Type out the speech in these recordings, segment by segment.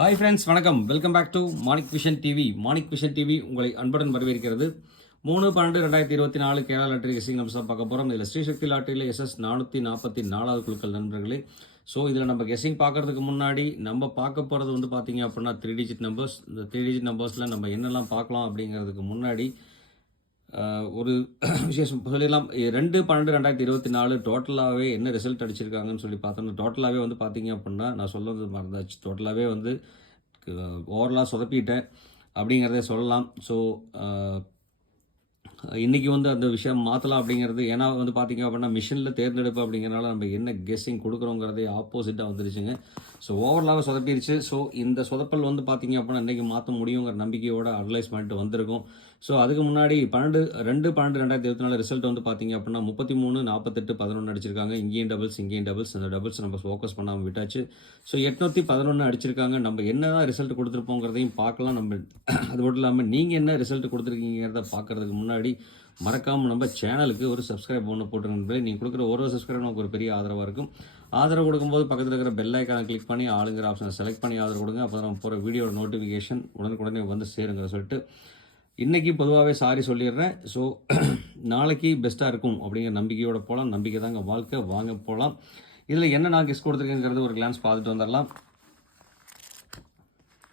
Hi friends, வணக்கம். Welcome back to Manik Vision TV. Manik Vision TV உங்களை அன்புடன் வரவேற்கிறது. 3/12/2024 கேரளா லாட்டரி கெஸ்ஸிங் நம்ம பார்க்க போகிறோம். இதில் ஸ்ரீசக்தி லாட்டரியில் SS 444 குழுக்கள் நண்பர்களே. ஸோ இதில் நம்ம கெஸ்ஸிங் பார்க்கறதுக்கு முன்னாடி நம்ம பார்க்க போகிறது வந்து பார்த்தீங்க அப்படின்னா 3 டிஜிட் நம்பர்ஸ். இந்த 3 டிஜிட் நம்பர்ஸில் நம்ம என்னெல்லாம் பார்க்கலாம் அப்படிங்கிறதுக்கு முன்னாடி ஒரு விசேஷம் சொல்லிடலாம். 2/12/2024 டோட்டலாகவே என்ன ரிசல்ட் அடிச்சிருக்காங்கன்னு சொல்லி பார்த்தோம்னா, டோட்டலாகவே வந்து பார்த்தீங்க அப்படின்னா, நான் சொல்கிறது மறந்தாச்சு. டோட்டலாகவே வந்து ஓவரலாக சொதப்பிட்டேன் அப்படிங்கிறதே சொல்லலாம். ஸோ இன்றைக்கி வந்து அந்த விஷயம் மாற்றலாம் அப்படிங்கிறது, ஏன்னா வந்து பார்த்திங்க அப்படின்னா மிஷினில் தேர்ந்தெடுப்பு அப்படிங்கிறனால நம்ம என்ன கெஸ்ஸிங் கொடுக்குறோங்கிறதே ஆப்போசிட்டாக வந்துருச்சுங்க. ஸோ ஓவரலாக சொதப்பிடுச்சு. ஸோ இந்த சொதப்பல் வந்து பார்த்திங்க அப்படின்னா இன்றைக்கி மாற்ற முடியுங்கிற நம்பிக்கையோட அனலைஸ் பண்ணிட்டு வந்திருக்கும். ஸோ அதுக்கு முன்னாடி 2/12/2024 ரிசல்ட் வந்து பார்த்திங்க அப்படின்னா 33, 48, 11 அடிச்சிருக்காங்க. இங்கேயும் டபுள்ஸ், இங்கேயும் டபுள்ஸ். அந்த டபுள்ஸ் நம்ம ஃபோக்கஸ் பண்ணாமல் விட்டாச்சு. ஸோ 811 அடிச்சிருக்காங்க. நம்ம என்ன தான் ரிசல்ட் கொடுத்துருப்போங்கிறதையும் பார்க்கலாம். நம்ம அது மட்டும் இல்லாமல் நீங்கள் என்ன ரிசல்ட் கொடுத்துருக்கீங்கிறத பார்க்குறதுக்கு முன்னாடி மறக்காமல் நம்ம சேனலுக்கு ஒரு சப்ஸ்கிரைப் ஒன்று போட்டுருங்க. நீங்கள் கொடுக்குற ஒரு சப்ஸ்கிரைப் நமக்கு ஒரு பெரிய ஆதரவாக இருக்கும். ஆதரவு கொடுக்கும்போது பக்கத்தில் இருக்கிற பெல் ஐக்கானை கிளிக் பண்ணி ஆளுங்கிற ஆப்ஷனை செலக்ட் பண்ணி ஆதரவு கொடுங்க. அப்போ நம்ம போகிற வீடியோட நோட்டிஃபிகேஷன் உடனுக்குடனே வந்து சேருங்கிற சொல்லிட்டு இன்றைக்கி பொதுவாகவே சாரி சொல்லிடுறேன். ஸோ நாளைக்கு பெஸ்ட்டாக இருக்கும் அப்படிங்கிற நம்பிக்கையோடு போகலாம். நம்பிக்கை தாங்க வாழ்க்கை, வாங்க போகலாம். இதில் என்ன நான் கெஸ் கொடுத்துருக்கேங்கிறது ஒரு கிளான்ஸ் பார்த்துட்டு வந்துடலாம்.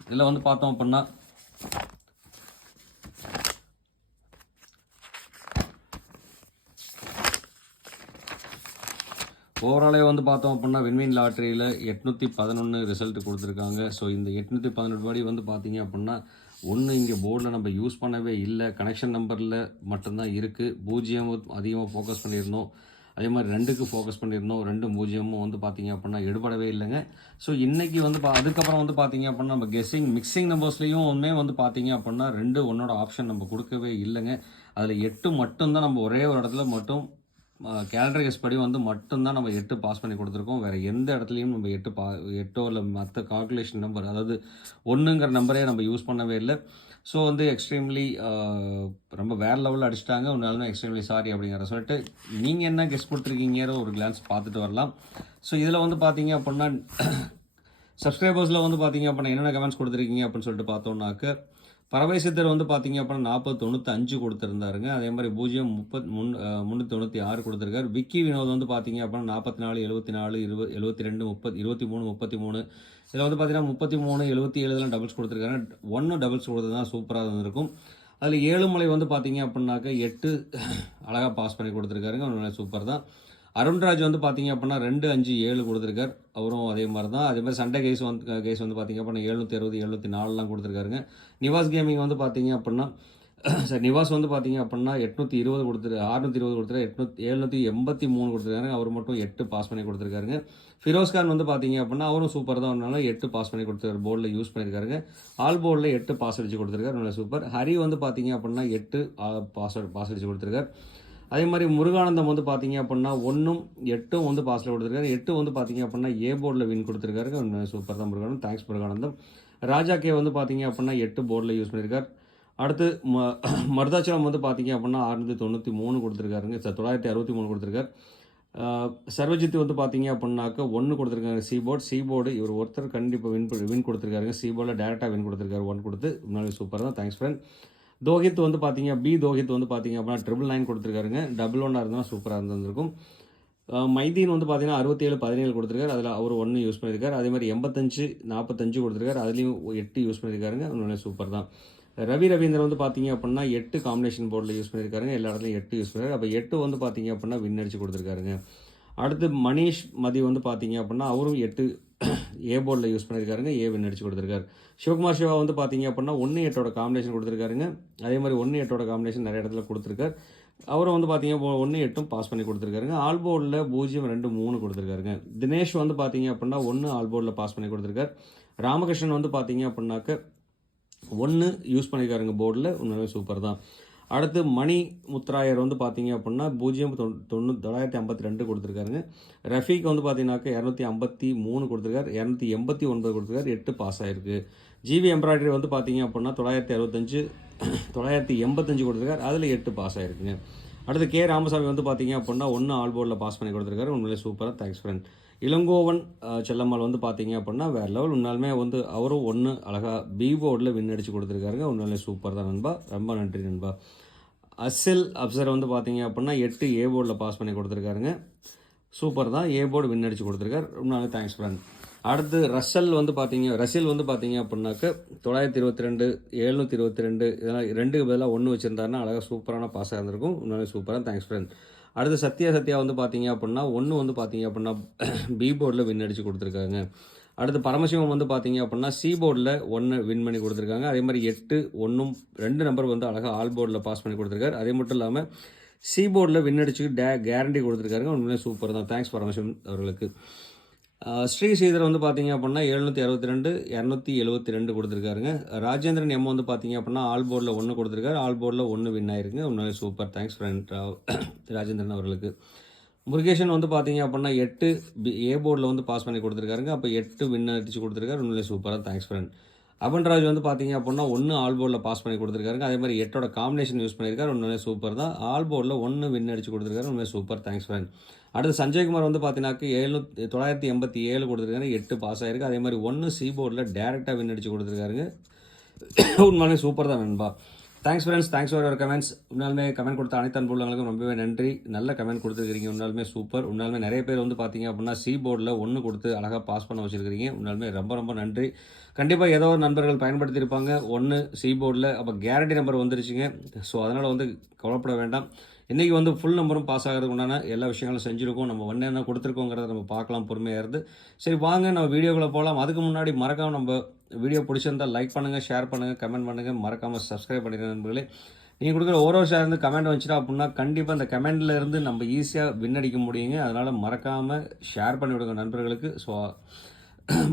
இதில் வந்து பார்த்தோம் அப்படின்னா ஓவராலே வந்து பார்த்தோம் அப்படின்னா விண்மீன் லாட்ரியில் 811 ரிசல்ட் கொடுத்துருக்காங்க. ஸோ இந்த 811 படி வந்து பார்த்தீங்க அப்படின்னா ஒன்று இங்கே போர்டில் நம்ம யூஸ் பண்ணவே இல்லை. கனெக்ஷன் நம்பரில் மட்டும்தான் இருக்குது. 0 அதிகமாக ஃபோக்கஸ் பண்ணியிருந்தோம். அதே மாதிரி 2க்கு ஃபோக்கஸ் பண்ணியிருந்தோம். 2 0 வந்து பார்த்தீங்க அப்படின்னா எடுபடவே இல்லைங்க. ஸோ இன்றைக்கி வந்து அதுக்கப்புறம் வந்து பார்த்தீங்க அப்படின்னா நம்ம கெஸ்ஸிங் மிக்சிங் நம்பர்ஸ்லேயும் வந்து பார்த்தீங்க அப்படின்னா 2 1 ஆப்ஷன் நம்ம கொடுக்கவே இல்லைங்க. அதில் 8 மட்டும்தான் நம்ம ஒரே ஒரு இடத்துல மட்டும் கேலண்டர் கெஸ் படி வந்து மட்டும்தான் நம்ம 8 பாஸ் பண்ணி கொடுத்துருக்கோம். வேறு எந்த இடத்துலையும் நம்ம 8 இல்லை மற்ற கால்குலேஷன் நம்பர், அதாவது 1ங்கிற நம்பரே நம்ம யூஸ் பண்ணவே இல்லை. ஸோ வந்து எக்ஸ்ட்ரீம்லி ரொம்ப வேறு லெவலில் அடிச்சிட்டாங்க. ஒன்றாலும் எக்ஸ்ட்ரீம்லி சாரி அப்படிங்கிற சொல்லிட்டு நீங்கள் என்ன கெஸ் கொடுத்துருக்கீங்கிற ஒரு கிளான்ஸ் பார்த்துட்டு வரலாம். ஸோ இதில் வந்து பார்த்தீங்க அப்படின்னா சப்ஸ்கிரைபர்ஸில் வந்து பார்த்தீங்க அப்படின்னா என்னென்ன கமெண்ட்ஸ் கொடுத்துருக்கீங்க அப்படின்னு சொல்லிட்டு பார்த்தோம்னாக்க, பறவை சித்தர் வந்து பார்த்தீங்க அப்படின்னா 4095 கொடுத்துருந்தாருங்க. அதே மாதிரி 396 கொடுத்துருக்காரு. விக்கி வினோத் வந்து பார்த்தீங்க அப்படின்னா 44, 74, 72, 30, 23, 33. இதில் வந்து பார்த்தீங்கன்னா 33, 77 டபுள்ஸ் கொடுத்துருக்காங்க. 1 டபுள்ஸ் கொடுத்தது தான் சூப்பராக இருந்திருக்கும். அதில் ஏழுமலை வந்து பார்த்தீங்க அப்படின்னாக்க 8 அழகாக பாஸ் பண்ணி கொடுத்துருக்காருங்க. சூப்பர் தான். அருண்ராஜ் வந்து பார்த்தீங்க அப்படின்னா 2, 5, 7 கொடுத்துருக்காரு. அவரும் அதே மாதிரி தான். அதே மாதிரி சண்டே கேஸ் வந்து பார்த்தீங்க அப்படின்னா 760, 704 கொடுத்துருக்காருங்க. நிவாஸ் கேமிங் வந்து பார்த்தீங்க அப்படின்னா நிவாஸ் வந்து பார்த்தீங்க அப்படின்னா 620 கொடுத்துருக்காரு. 783 கொடுத்துருக்காரு. அவர் மட்டும் 8 பாஸ் பண்ணி கொடுத்துருக்காருங்க. ஃபிரோஸ்கான் வந்து பார்த்தீங்க அப்படின்னா அவரும் சூப்பர் தான். அதனால 8 பாஸ் பண்ணி கொடுத்துருக்காரு. போர்டில் யூஸ் பண்ணியிருக்காருங்க. ஆல் போர்டில் 8 பாஸ் அடிச்சு கொடுத்துருக்காரு. நல்லா சூப்பர். ஹரி வந்து பார்த்தீங்க அப்படின்னா 8 பாஸ் அடிச்சு கொடுத்துருக்காரு. அதே மாதிரி முருகானந்தம் வந்து பார்த்தீங்க அப்படின்னா 1, 8 வந்து பாஸில் கொடுத்துருக்காரு. 8 வந்து பார்த்தீங்க அப்படின்னா ஏ போர்டில் வின் கொடுத்துருக்காரு. சூப்பர் தான் முருகானந்தம். தேங்க்ஸ் முருகானந்தம். ராஜா கே வந்து பார்த்தீங்க அப்படின்னா 8 போர்டில் யூஸ் பண்ணியிருக்கார். அடுத்து மருதாச்சலம் வந்து பார்த்தீங்க அப்படின்னா 693 கொடுத்துருக்காருங்க. 963 கொடுத்துருக்காரு. சர்வஜித் வந்து பார்த்தீங்க அப்படின்னாக்க 1 கொடுத்துருக்காங்க. சீபோர்டு இவர் ஒருத்தர் கண்டிப்பாக வின் கொடுத்துருக்காருங்க. சீபோர்டில் டேரெக்டாக வின் கொடுத்துருக்காரு. 1 கொடுத்து முன்னாடி சூப்பர் தான். Thanks friend. தோஹித் வந்து பார்த்தீங்க தோஹித் வந்து பார்த்தீங்க அப்படின்னா 999 கொடுத்துருக்காருங்க. 11 இருந்தால் சூப்பராக இருந்திருக்கும். மைதீன் வந்து பார்த்தீங்கன்னா 67, 17 கொடுத்துருக்காரு. அதில் அவர் 1 யூஸ் பண்ணியிருக்காரு. அதே மாதிரி 85, 45 கொடுத்துருக்காரு. அதுலேயும் 8 யூஸ் பண்ணியிருக்காருங்க. இன்னொன்று சூப்பர் தான். ரவீந்திரன் வந்து பார்த்தீங்க அப்படின்னா 8 காம்பினேஷன் போர்டில் யூஸ் பண்ணியிருக்காருங்க. எல்லா இடத்துலையும் 8 யூஸ் பண்ணியிருக்காரு. அப்போ 8 வந்து பார்த்தீங்க அப்படின்னா வின் அடிச்சு கொடுத்துருக்காருங்க. அடுத்து மணிஷ் மதி வந்து பார்த்தீங்க அப்படின்னா அவரும் 8 ஏ போர்டில் யூஸ் பண்ணியிருக்காருங்க. ஏ வின் அடிச்சு கொடுத்துருக்காரு. சிவகுமார் சிவா வந்து பார்த்தீங்க அப்படின்னா 1, 8 காம்பினேஷன் கொடுத்துருக்காருங்க. அதே மாதிரி 1, 8 காம்பினேஷன் நிறைய இடத்துல கொடுத்துருக்காரு. அவரும் வந்து பார்த்தீங்க 1, 8 பாஸ் பண்ணி கொடுத்துருக்காருங்க. ஆல் போர்டில் 0, 2, 3 கொடுத்துருக்காருங்க. தினேஷ் வந்து பார்த்தீங்க அப்படின்னா 1 ஆல் போர்டில் பாஸ் பண்ணி கொடுத்துருக்காரு. ராமகிருஷ்ணன் வந்து பார்த்தீங்க அப்படின்னாக்க 1 யூஸ் பண்ணியிருக்காருங்க போர்டில். உண்மையுமே சூப்பர் தான். அடுத்து மணி முத்ராயர் வந்து பார்த்தீங்க அப்படின்னா 952 கொடுத்துருக்காருங்க. ரஃபீக் வந்து பார்த்தீங்கன்னாக்க 253 கொடுத்துருக்காரு. 289 கொடுத்துருக்காரு. 8 பாஸ் ஆகிருக்கு. ஜிவி எம்ப்ராய்டரி வந்து பார்த்தீங்க அப்படின்னா 965, 985 கொடுத்துருக்காரு. அதில் 8 பாஸ் ஆகிருக்குங்க. அடுத்து கே ராமசாமி வந்து பார்த்தீங்க அப்படின்னா 1 ஆல் போர்டில் பாஸ் பண்ணி கொடுத்துருக்காரு. உண்மையிலே சூப்பராக. Thanks friend. இளங்கோவன் செல்லம்மாள் வந்து பார்த்தீங்க அப்படின்னா வேறு லெவல். உண்மையாலுமே வந்து அவரும் ஒன்று அழகாக பி போர்டில் வின் அடித்து கொடுத்துருக்காருங்க. உண்மையிலே சூப்பர் தான் நண்பா. ரொம்ப நன்றி நண்பா. அசல் அப்சர் வந்து பார்த்தீங்க அப்படின்னா 8 ஏ போர்டில் பாஸ் பண்ணி கொடுத்துருக்காருங்க. சூப்பர் தான். ஏ போர்டு வின் அடித்து கொடுத்துருக்காரு. உண்மையாலே தேங்க்ஸ் ஃப்ரெண்ட். அடுத்து ரசில் வந்து பார்த்தீங்க அப்படின்னாக்க 922 722 இதெல்லாம் 2க்கு பதிலாக 1 வச்சுருந்தாருன்னா அழகாக சூப்பரான பாஸாக இருந்திருக்கும். உண்மையிலே சூப்பராக தேங்க்ஸ் ஃப்ரெண்ட். அடுத்து சத்யா வந்து பார்த்தீங்க அப்படின்னா 1 வந்து பார்த்தீங்க அப்படின்னா பி போர்டில் வின் அடித்து கொடுத்துருக்காங்க. அடுத்து பரமசிவம் வந்து பார்த்தீங்க அப்படின்னா சி போர்டில் 1 வின் பண்ணி கொடுத்துருக்காங்க. அதே மாதிரி 8 1 2 நம்பர் வந்து அழகாக ஆல் போர்டில் பாஸ் பண்ணி கொடுத்துருக்காரு. அதே மட்டும் இல்லாமல் சி போர்டில் வின் அடிச்சு கேரண்டி கொடுத்துருக்காருங்க. உண்மையிலே சூப்பர் தான். தேங்க்ஸ் பரமசிவம் அவர்களுக்கு. ஸ்ரீதர் வந்து பார்த்தீங்க அப்படின்னா 762 272 கொடுத்துருக்காருங்க. ராஜேந்திரன் எம் வந்து பார்த்தீங்க அப்படின்னா ஆல் போர்டில் 1 கொடுத்துருக்காரு. ஆல் போர்டில் 1 வின் ஆயிருக்குங்க. உண்மையிலே சூப்பர். தேங்க்ஸ் ஃப்ரெண்ட் ராஜேந்திரன் அவர்களுக்கு. முருகேஷன் வந்து பார்த்தீங்க அப்படின்னா 8 ஏ போர்டில் வந்து பாஸ் பண்ணி கொடுத்துருக்காருங்க. அப்போ 8 வின் அடிச்சு கொடுத்துருக்காரு. உண்மையிலே சூப்பராக தேங்க்ஸ் ஃப்ரெண்ட். அபன்ராஜ் வந்து பார்த்தீங்க அப்படின்னா 1 ஆல் போர்டில் பாஸ் பண்ணி கொடுத்துருக்காருங்க. அதே மாதிரி 8ஓட காம்பினேஷன் யூஸ் பண்ணியிருக்காரு. உண்மையிலே சூப்பர் தான். ஆல் போர்டில் 1 வின் அடிச்சு கொடுத்துருக்காரு. உண்மையிலே சூப்பர். Thanks friend. அடுத்து சஞ்சய்குமார் வந்து பார்த்தீங்கன்னாக்க 987 கொடுத்துருக்காரு. 8 பாஸ் ஆயிருக்கு. அதே மாதிரி 1 சி போர்டில் டேரெக்டாக வின் அடிச்சு கொடுத்துருக்காருங்க. உண்மையிலே சூப்பர் தான் நண்பா. Thanks friends. Thanks for your comments. உண்மையாலுமே கமெண்ட் கொடுத்த அனைத்து அன்புள்ளவங்களுக்கும் ரொம்பவே நன்றி. நல்ல கமெண்ட் கொடுத்துருக்கீங்க. உண்மையாலுமே சூப்பர். உண்மையாலுமே நிறைய பேர் வந்து பார்த்தீங்க அப்படின்னா சி போர்டில் 1 கொடுத்து அழகாக பாஸ் பண்ண வச்சுருக்கிறீங்க. உண்மையாலுமே ரொம்ப ரொம்ப நன்றி. கண்டிப்பாக ஏதோ ஒரு நண்பர்கள் பயன்படுத்தியிருப்பாங்க 1 சி போர்டில். அப்போ கேரண்டி நம்பர் வந்துருச்சுங்க. ஸோ அதனால் வந்து கவலைப்பட வேண்டாம். இன்றைக்கி வந்து ஃபுல் நம்பரும் பாஸ் ஆகிறதுக்கு உண்டான எல்லா விஷயங்களும் செஞ்சுருக்கோம். நம்ம என்ன கொடுத்துருக்கோங்கிறத நம்ம பார்க்கலாம் பொறுமையாக இருந்து. சரி வாங்க நம்ம வீடியோக்குள்ளே போகலாம். அதுக்கு முன்னாடி மறக்காமல் நம்ம வீடியோ பிடிச்சிருந்தால் லைக் பண்ணுங்கள், ஷேர் பண்ணுங்கள், கமெண்ட் பண்ணுங்கள். மறக்காமல் சப்ஸ்கிரைப் பண்ணிடுங்க நண்பர்களே. நீங்கள் கொடுக்குற ஒரு ஷேர் இருந்து கமெண்ட் வந்துச்சுட்டா அப்படின்னா கண்டிப்பாக அந்த கமெண்டில் இருந்து நம்ம ஈஸியாக வின் அடிக்க முடியுங்க. அதனால் மறக்காமல் ஷேர் பண்ணி விடுங்க நண்பர்களுக்கு. ஸோ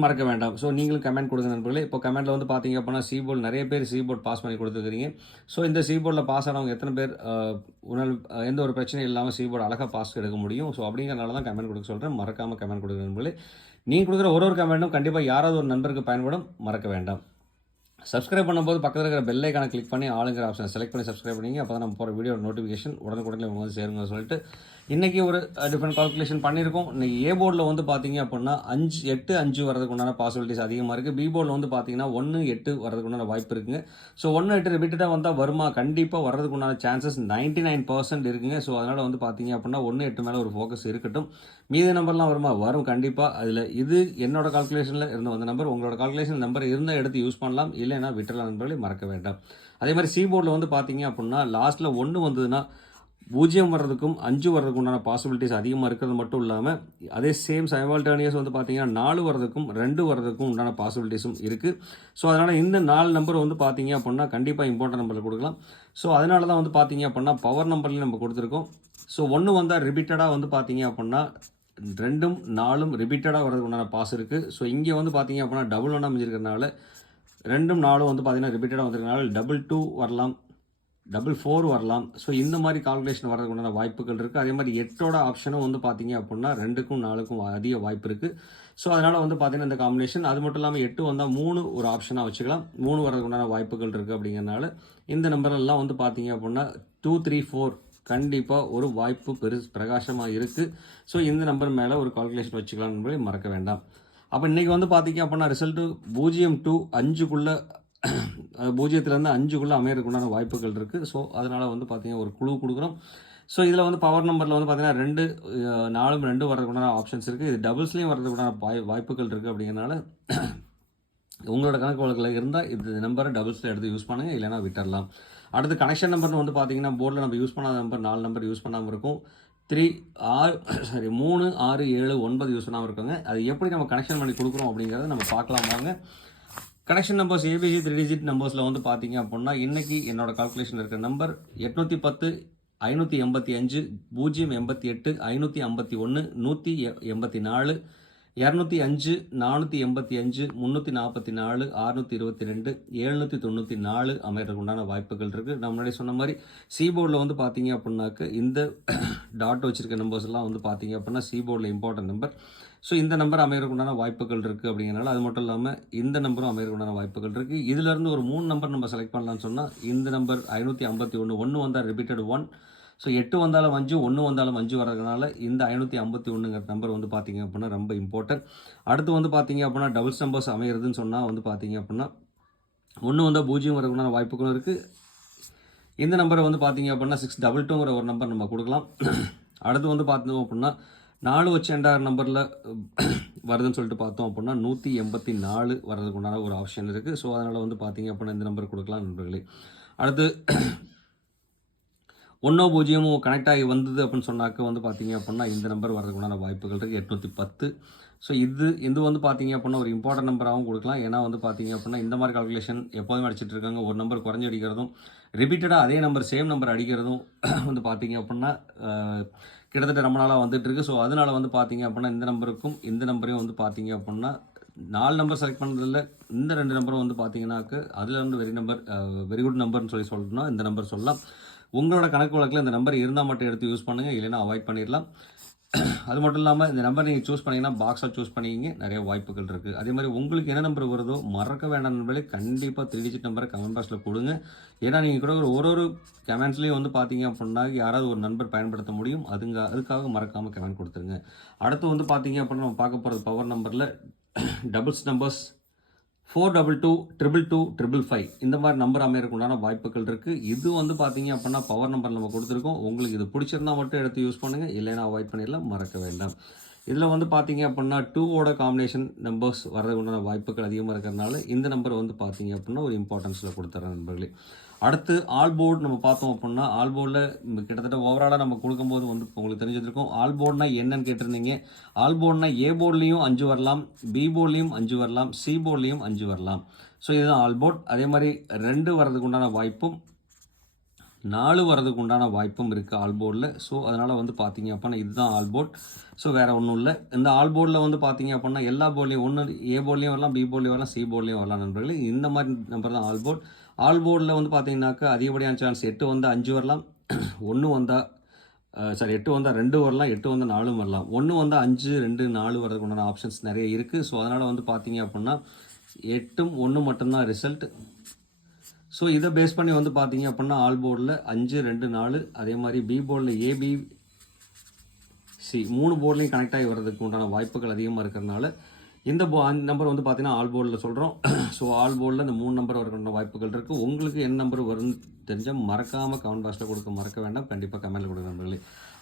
மறக்க வேண்டாம். ஸோ நீங்களும் கமெண்ட் கொடுங்க நண்பர்களே. இப்போ கமெண்ட்டில் வந்து பார்த்தீங்க அப்படின்னா சி போர்டு நிறைய பேர் சி போர்டு பாஸ் பண்ணி கொடுத்துருக்கீங்க. ஸோ இந்த சி போர்டில் பாஸ் ஆனவங்க எத்தனை பேர் எந்த ஒரு பிரச்சனையும் இல்லாமல் சி போர்டு அழகாக பாஸ் எடுக்க முடியும். ஸோ அப்படிங்கிறனால தான் கமெண்ட் கொடுக்க சொல்கிறேன். மறக்காமல் கமெண்ட் கொடுங்க நண்பர்களே. நீங்கள் கொடுக்குற ஒரு கமெண்ட்டும் கண்டிப்பாக யாராவது ஒரு நண்பருக்கு பயன்படும். மறக்க வேண்டாம். சப்ஸ்கிரைப் பண்ணும்போது பக்கத்தில் இருக்கிற பெல் ஐக்கானை கிளிக் பண்ணி ஆளுங்கிற ஆப்ஷனை செலக்ட் பண்ணி சப்ஸ்கிரைப் பண்ணிங்க. அப்போ தான் நம்ம போகிற வீடியோ நோட்டிஃபிகேஷன் உடனுக்குடனே உங்க வந்து சேருங்க சொல்லிட்டு இன்றைக்கி ஒரு டிஃப்ரெண்ட் கால்குலேஷன் பண்ணியிருக்கோம். இன்றைக்கி ஏ போர்டில் வந்து பார்த்தீங்க அப்படின்னா 8 5 வரதுக்கு உண்டான பாசிபிலிட்டிஸ் அதிகமாக இருக்குது. பி போர்டில் வந்து பார்த்தீங்கன்னா 1 8 வரதுக்கு உண்டான வாய்ப்பு இருக்குங்க. ஸோ 1 8 ரிப்பீட்டடாக வந்தால் வருமா? கண்டிப்பாக வரதுக்கு உண்டான சான்சஸ் 99% இருக்குங்க. ஸோ அதனால் வந்து பார்த்தீங்க அப்படின்னா 1 8 மேலே ஒரு ஃபோக்கஸ் இருக்கட்டும். மீதி நம்பர்லாம் வருமா? வரும் கண்டிப்பாக. அதில் இது என்னோட கால்குலேஷனில் இருந்து வந்த நம்பர். உங்களோட கால்குலேஷன் நம்பர் இருந்தால் எடுத்து யூஸ் பண்ணலாம், இல்லைன்னா விட்டுறலாம் நண்பர்களே. மறக்க வேண்டாம். அதே மாதிரி சி போர்டில் வந்து பார்த்தீங்க அப்படின்னா லாஸ்ட்டில் 1 வந்ததுன்னா 0 வர்றதுக்கும் 5 வர்றதுக்கு உண்டான பாசிபிலிட்டிஸ் அதிகமாக இருக்கிறது மட்டும் இல்லாமல் அதே சேம் சைமல்டேனியஸ் வந்து பார்த்தீங்கன்னா 4 வர்றதுக்கும் 2 வர்றதுக்கும் உண்டான பாசிபிலிட்டிஸும் இருக்குது. ஸோ அதனால் இந்த 4 நம்பர் வந்து பார்த்தீங்க அப்படின்னா கண்டிப்பாக இம்பார்ட்டன்ட் நம்பரில் கொடுக்கலாம். ஸோ அதனால தான் வந்து பார்த்தீங்க அப்படின்னா பவர் நம்பர்லேயும் நம்ம கொடுத்துருக்கோம். ஸோ 1 வந்தால் ரிப்பீட்டடாக வந்து பார்த்தீங்க அப்படின்னா 2 4 ரிப்பீட்டடாக வரதுக்கு உண்டான பாஸ் இருக்குது. ஸோ இங்கே வந்து பார்த்தீங்க அப்படின்னா டபுள் 1 அமைஞ்சிருக்கிறதுனால 2 4 வந்து பார்த்தீங்கன்னா ரிப்பீட்டடாக வந்திருக்கனால 2 வரலாம், 4 வரலாம். ஸோ இந்த மாதிரி கால்குலேஷன் வரதுக்கு உண்டான வாய்ப்புகள் இருக்குது. அதே மாதிரி 8ஓட ஆப்ஷனும் வந்து பார்த்தீங்க அப்படின்னா 2க்கும் 4க்கும் அதிக வாய்ப்பு இருக்குது. ஸோ அதனால் வந்து பார்த்தீங்கன்னா இந்த காம்பினேஷன் அது மட்டும் இல்லாமல் 8 வந்தால் 3 ஒரு ஆப்ஷனாக வச்சுக்கலாம். 3 வரதுக்கு உண்டான வாய்ப்புகள் இருக்குது. அப்படிங்கிறனால இந்த நம்பரெல்லாம் வந்து பார்த்தீங்க அப்படின்னா 2 3 4 கண்டிப்பாக ஒரு வாய்ப்பு பிரகாசமாக இருக்குது. ஸோ இந்த நம்பர் மேலே ஒரு கால்குலேஷன் வச்சுக்கலாம் என்பதை மறக்க வேண்டாம். அப்போ இன்றைக்கி வந்து பார்த்தீங்க அப்படின்னா ரிசல்ட்டு 0 to 5க்குள்ளே 0லேருந்து 5க்குள்ளே அமையறதுக்குண்டான வாய்ப்புகள் இருக்குது. ஸோ அதனால் வந்து பார்த்தீங்கன்னா ஒரு குழு கொடுக்குறோம். ஸோ இதில் வந்து பவர் நம்பரில் வந்து பார்த்தீங்கன்னா 2 4 2 வரதுக்குண்டான ஆப்ஷன்ஸ் இருக்குது. இது டபுள்ஸ்லேயும் வரதுக்குண்டான வாய்ப்புகள் இருக்குது. அப்படிங்கிறனால உங்களோட கணக்கு வழக்கில் இருந்தால் இந்த நம்பரை டபுள்ஸில் எடுத்து யூஸ் பண்ணுங்கள், இல்லைனா விட்டுடலாம். அடுத்து கனெக்ஷன் நம்பர்னு வந்து பார்த்தீங்கன்னா போர்டில் நம்ம யூஸ் பண்ணாத நம்பர் 4 நம்பர் யூஸ் பண்ணாமல் இருக்கும். 3 6 7 9 யூஸ் பண்ணாமல் இருக்காங்க. அது எப்படி நம்ம கனெக்ஷன் பண்ணி கொடுக்குறோம் அப்படிங்கிறத நம்ம பார்க்கலாம் வாங்க. கனெக்ஷன் நம்பர்ஸ் ஏபிசி 3 டிஜிட் நம்பர்ஸில் வந்து பார்த்தீங்க அப்படின்னா இன்றைக்கி என்னோட கால்குலேஷன் இருக்கிற நம்பர் 810 585 088 551 184 205 485 344 622 794 அமைகிறதுக்கு உண்டான வாய்ப்புகள் இருக்குது. நான் முன்னாடி சொன்ன மாதிரி சி போர்டில் வந்து பார்த்தீங்க அப்படின்னாக்க இந்த டாட் வச்சுருக்க நம்பர்ஸ்லாம் வந்து பார்த்தீங்க அப்படின்னா சி போர்டில் இம்பார்ட்டன்ட் நம்பர். ஸோ இந்த நம்பர் அமைகிறதுக்கு உண்டான வாய்ப்புகள் இருக்குது. அப்படிங்கிறனால அது மட்டும் இல்லாமல் இந்த நம்பரும் அமைகிறதுக்கு உண்டான வாய்ப்புகள் இருக்குது. இதிலேருந்து ஒரு 3 நம்பர் நம்ம செலக்ட் பண்ணலான்னு சொன்னால் இந்த நம்பர் 551 1 வந்தால் ரிப்பீட்டட் 1. ஸோ 8 வந்தாலும் 5, 1 வந்தாலும் 5 வர்றதுனால இந்த 551ங்கிற நம்பர் வந்து பார்த்தீங்க அப்படின்னா ரொம்ப இம்பார்ட்டன்ட். அடுத்து வந்து பார்த்தீங்க அப்படின்னா டபுள்ஸ் நம்பர்ஸ் அமையிறதுன்னு சொன்னால் வந்து பார்த்தீங்க அப்படின்னா 1 வந்தால் 0 வரதுக்குண்டான வாய்ப்புகளும் இருக்குது. இந்த நம்பரை வந்து பார்த்தீங்க அப்படின்னா 622ங்கிற ஒரு நம்பர் நம்ம கொடுக்கலாம். அடுத்து வந்து பார்த்தோம் அப்படின்னா 4 வச்சு எண்டாயிரம் நம்பரில் வருதுன்னு சொல்லிட்டு பார்த்தோம் அப்படின்னா 184 வர்றதுக்கு உண்டான ஒரு ஆப்ஷன் இருக்குது. ஸோ அதனால் வந்து பார்த்தீங்க அப்படின்னா இந்த நம்பர் கொடுக்கலாம் நண்பர்களே. அடுத்து 1 0 கனெக்ட் ஆகி வந்தது அப்படின்னு சொன்னாக்க வந்து பார்த்தீங்க அப்படின்னா இந்த நம்பர் வர்றதுக்கு உண்டான வாய்ப்புகள் இருக்குது 810. ஸோ இது வந்து பார்த்தீங்க அப்படின்னா ஒரு இம்பார்ட்டன்ட் நம்பராகவும் கொடுக்கலாம். ஏன்னா வந்து பார்த்தீங்க அப்படின்னா இந்த மாதிரி கால்குலேஷன் எப்போதுமே அடிச்சிட்டு இருக்காங்க. ஒரு நம்பர் குறைஞ்சி அடிக்கிறதும் ரிப்பீட்டடாக அதே நம்பர் சேம் நம்பர் அடிக்கிறதும் வந்து பார்த்தீங்க அப்படின்னா கிட்டத்தட்ட ரொம்ப நாளாக வந்துட்டு இருக்கு. ஸோ அதனால வந்து பார்த்தீங்க அப்படின்னா இந்த நம்பருக்கும் இந்த நம்பரையும் வந்து பார்த்தீங்க அப்படின்னா 4 நம்பர் செலக்ட் பண்ணுறதில்ல. இந்த 2 நம்பரும் வந்து பார்த்தீங்கன்னாக்க அதில் வந்து வெரி குட் நம்பர்னு சொல்லணும்னா இந்த நம்பர் சொல்லலாம். உங்களோட கணக்கு வழக்கில் இந்த நம்பர் இருந்தால் மட்டும் எடுத்து யூஸ் பண்ணுங்கள், இல்லைன்னா அவாய்ட் பண்ணிடலாம். அது மட்டும் இல்லாமல் இந்த நம்பர் நீங்கள் சூஸ் பண்ணிங்கன்னா பாக்ஸாக சூஸ் பண்ணிக்கிங்க, நிறைய வாய்ப்புகள் இருக்குது. அதே மாதிரி உங்களுக்கு என்ன நம்பர் வருதோ மறக்க வேண்டாம் நண்பர்களே, கண்டிப்பாக 3 டிஜிட் நம்பரை கமெண்ட் பாக்ஸில் கொடுங்க. ஏன்னா நீங்கள் கூட ஒரு கமெண்ட்ஸ்லேயும் வந்து பார்த்தீங்க அப்படின்னா யாராவது ஒரு நம்பர் பயன்படுத்த முடியும். அதுக்காக மறக்காமல் கமெண்ட் கொடுத்துருங்க. அடுத்து வந்து பார்த்தீங்க அப்படின்னா நம்ம பார்க்க போகிறது பவர் நம்பரில் டபுள்ஸ் நம்பர்ஸ் 422 222 555 இந்த மாதிரி நம்பர் அமையறதுக்கு உண்டான வாய்ப்புகள் இருக்குது. இது வந்து பார்த்தீங்க அப்படின்னா பவர் நம்பர் நம்ம கொடுத்துருக்கோம். உங்களுக்கு இது பிடிச்சிருந்தா மட்டும் எடுத்து யூஸ் பண்ணுங்கள், இல்லைன்னா அவாய்ட் பண்ணிடலாம், மறக்க வேண்டாம். இதில் வந்து பார்த்தீங்க அப்படின்னா 2ஓட காம்பினேஷன் நம்பர்ஸ் வர்றதுக்கு உண்டான வாய்ப்புகள் அதிகமாக இருக்கிறதுனால இந்த நம்பர் வந்து பார்த்தீங்க அப்படின்னா ஒரு இம்பார்ட்டன்ஸில் கொடுத்துட்றேன் நண்பர்களே. அடுத்து ஆல் போர்டு நம்ம பார்த்தோம் அப்படின்னா ஆல் போர்டில் கிட்டத்தட்ட ஓவராலாக நம்ம கொடுக்கும்போது வந்து உங்களுக்கு தெரிஞ்சிருக்கும். ஆல் போர்டுனா என்னன்னு கேட்டிருந்தீங்க. ஆல் போர்டுனா ஏ போர்ட்லேயும் 5 வரலாம், பி போர்ட்லேயும் 5 வரலாம், சி போர்ட்லேயும் 5 வரலாம். ஸோ இதுதான் ஆல் போர்ட். அதே மாதிரி 2 வரதுக்கு உண்டான வாய்ப்பும் 4 வரதுக்கு உண்டான வாய்ப்பும் இருக்குது ஆல் போர்டில். ஸோ அதனால் வந்து பார்த்தீங்க அப்படின்னா இதுதான் ஆல் போர்ட். ஸோ வேறு ஒன்றும் இல்லை. இந்த ஆல் போர்டில் வந்து பார்த்தீங்க அப்படின்னா எல்லா போர்ட்லேயும் ஒன்று ஏ போர்ட்லேயும் வரலாம், பி போர்ட்லேயும் வரலாம், சி போர்ட்லேயும் வரலாம் நண்பர்களே. இந்த மாதிரி நம்பர் தான் ஆல் போர்ட். ஆல் போர்டில் வந்து பார்த்தீங்கன்னாக்கா அதிகப்படியான சான்ஸ் 8 வந்தால் 5 வரலாம், 1 வந்தால் 8 வந்தால் 2 வரலாம், 8 வந்தால் 4 வரலாம், 1 வந்தால் 5 2 4 வரதுக்கு உண்டான ஆப்ஷன்ஸ் நிறைய இருக்குது. ஸோ அதனால் வந்து பார்த்தீங்க அப்படின்னா 8ம் 1 மட்டும்தான் ரிசல்ட். ஸோ இதை பேஸ் பண்ணி வந்து பார்த்தீங்க அப்படின்னா ஆல் போர்டில் 5 2 4 அதே மாதிரி பி போர்டில் ஏபி சி 3 போர்ட்லேயும் கனெக்ட் ஆகி வர்றதுக்கு உண்டான வாய்ப்புகள் அதிகமாக இருக்கிறதுனால இந்த நம்பர் வந்து பார்த்தீங்கன்னா ஆல் போர்டில் சொல்கிறோம். ஸோ ஆல் போர்டில் இந்த 3 நம்பர் வரக்கூடிய வாய்ப்புகள் இருக்குது. உங்களுக்கு என்ன நம்பர் வரும்னு தெரிஞ்சால் மறக்காமல் கமெண்ட் பாக்ஸில் மறக்க வேண்டாம், கண்டிப்பாக கமெண்ட்டில் கொடுக்க நண்பர்களே.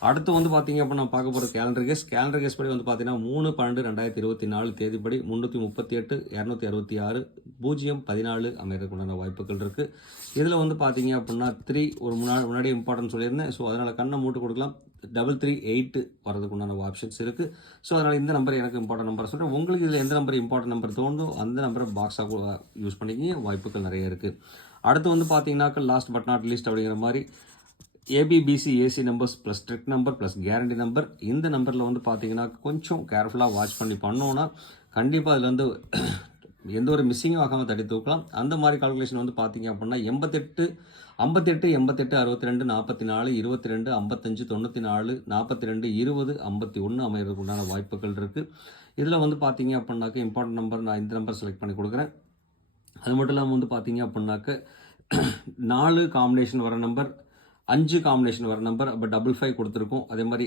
அடுத்து வந்து பார்த்தீங்க அப்படின்னா நம்ம பார்க்க போகிற கேலண்டர் கேஸ் படி வந்து பார்த்தீங்கன்னா 3/12/2024 தேதிப்படி 338 266 014 அமைகிறதுக்கு உண்டான வாய்ப்புகள் இருக்குது. இதில் வந்து பார்த்தீங்க அப்படின்னா 3 ஒரு முன்னாடி இம்பார்ட்டன்ட் சொல்லியிருந்தேன். ஸோ அதனால் கண்ணை மூட்டு கொடுக்கலாம். 338 வரதுக்கு உண்டான ஆப்ஷன்ஸ் இருக்குது. ஸோ அதனால் இந்த நம்பர் எனக்கு இம்பார்ட்டன்ட் நம்பர் சொல்கிறேன். உங்களுக்கு இதில் எந்த நம்பர் இம்பார்ட்டன்ட் நம்பர் தோணுதோ அந்த நம்பரை பாக்ஸாக யூஸ் பண்ணிக்கிங்க, வாய்ப்புகள் நிறைய இருக்குது. அடுத்து வந்து பார்த்தீங்கன்னாக்க லாஸ்ட் பட் நாட் லீஸ்ட் அப்படிங்கிற மாதிரி ABBC AC numbers plus trick number plus guarantee number. இந்த நம்பரில் வந்து பார்த்தீங்கன்னா கொஞ்சம் கேர்ஃபுல்லாக வாட்ச் பண்ணி பண்ணோன்னா கண்டிப்பாக அதில் வந்து எந்த ஒரு மிஸ்ஸிங்கும் ஆகாமல் தட்டி தூக்கலாம். அந்த மாதிரி கால்குலேஷன் வந்து பார்த்தீங்க அப்படின்னா 58 58 88 62 44 22 55 94 42 20 51 அமைகிறதுக்கு உண்டான வாய்ப்புகள் இருக்குது. இதில் வந்து பார்த்தீங்க அப்படின்னாக்க இம்பார்ட்டன்ட் நம்பர் நான் இந்த நம்பர் செலக்ட் பண்ணி கொடுக்குறேன். அது மட்டும் இல்லாமல் வந்து பார்த்தீங்க அப்படின்னாக்க 4 காம்பினேஷன் வர நம்பர், 5 காம்பினேஷன் வர நம்பர், அப்போ 55 கொடுத்துருக்கோம். அதே மாதிரி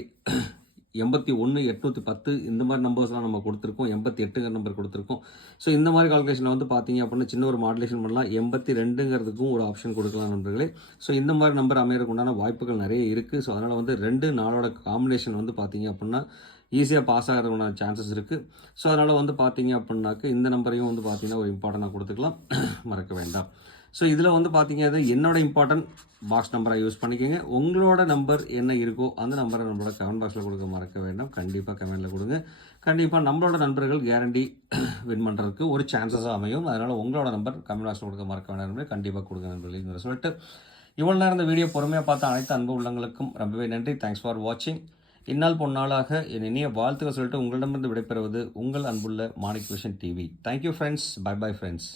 81 810 இந்த மாதிரி நம்பர்ஸ்லாம் நம்ம கொடுத்துருக்கோம். 88ங்கிற நம்பர் கொடுத்துருக்கோம். ஸோ இந்த மாதிரி கால்குலேஷனில் வந்து பார்த்தீங்க அப்படின்னா சின்ன ஒரு மாடுலேஷன் பண்ணலாம். 82ங்கிறதுக்கும் ஒரு ஆப்ஷன் கொடுக்கலாம் நண்பர்களே. ஸோ இந்த மாதிரி நம்பர் அமையறதுக்கு உண்டான வாய்ப்புகள் நிறைய இருக்குது. ஸோ அதனால் வந்து 2 4ஓட காம்பினேஷன் வந்து பார்த்தீங்க அப்படின்னா ஈஸியாக பாஸ் ஆகிறதுக்கான சான்சஸ் இருக்குது. ஸோ அதனால் வந்து பார்த்தீங்க அப்படின்னாக்க இந்த நம்பரையும் வந்து பார்த்தீங்கன்னா ஒரு இம்பார்ட்டண்ட்டாக கொடுத்துக்கலாம், மறக்க வேண்டாம். ஸோ இதில் வந்து பார்த்தீங்க அது என்னோட இம்பார்ட்டன்ட் பாக்ஸ் நம்பராக யூஸ் பண்ணிக்கோங்க. உங்களோட நம்பர் என்ன இருக்கோ அந்த நம்பரை நம்மளோட கமெண்ட் பாக்ஸில் கொடுக்க மறக்க வேண்டாம், கண்டிப்பாக கமெண்ட்டில் கொடுங்க. கண்டிப்பாக நம்மளோட நண்பர்கள் கேரண்டி வின் பண்ணுறதுக்கு ஒரு சான்சஸாக அமையும். அதனால் உங்களோட நம்பர் கமெண்ட் பாக்ஸில் கொடுக்க மறக்க வேண்டாம், கண்டிப்பாக கொடுங்க நண்பர்கள் சொல்லிட்டு இவ்வளோ நேரம் இந்த வீடியோ பொறுமையாக பார்த்த அனைத்து அன்பு உள்ளங்களுக்கும் ரொம்பவே நன்றி. தேங்க்ஸ் ஃபார் வாட்சிங். இந்நாள் பொன்னாளாக என் இனிய வாழ்த்துக்கள் சொல்லிட்டு உங்களிடமிருந்து விடைபெறுவது உங்கள் அன்புள்ள Manik Vision TV. Thank you friends. Bye bye friends.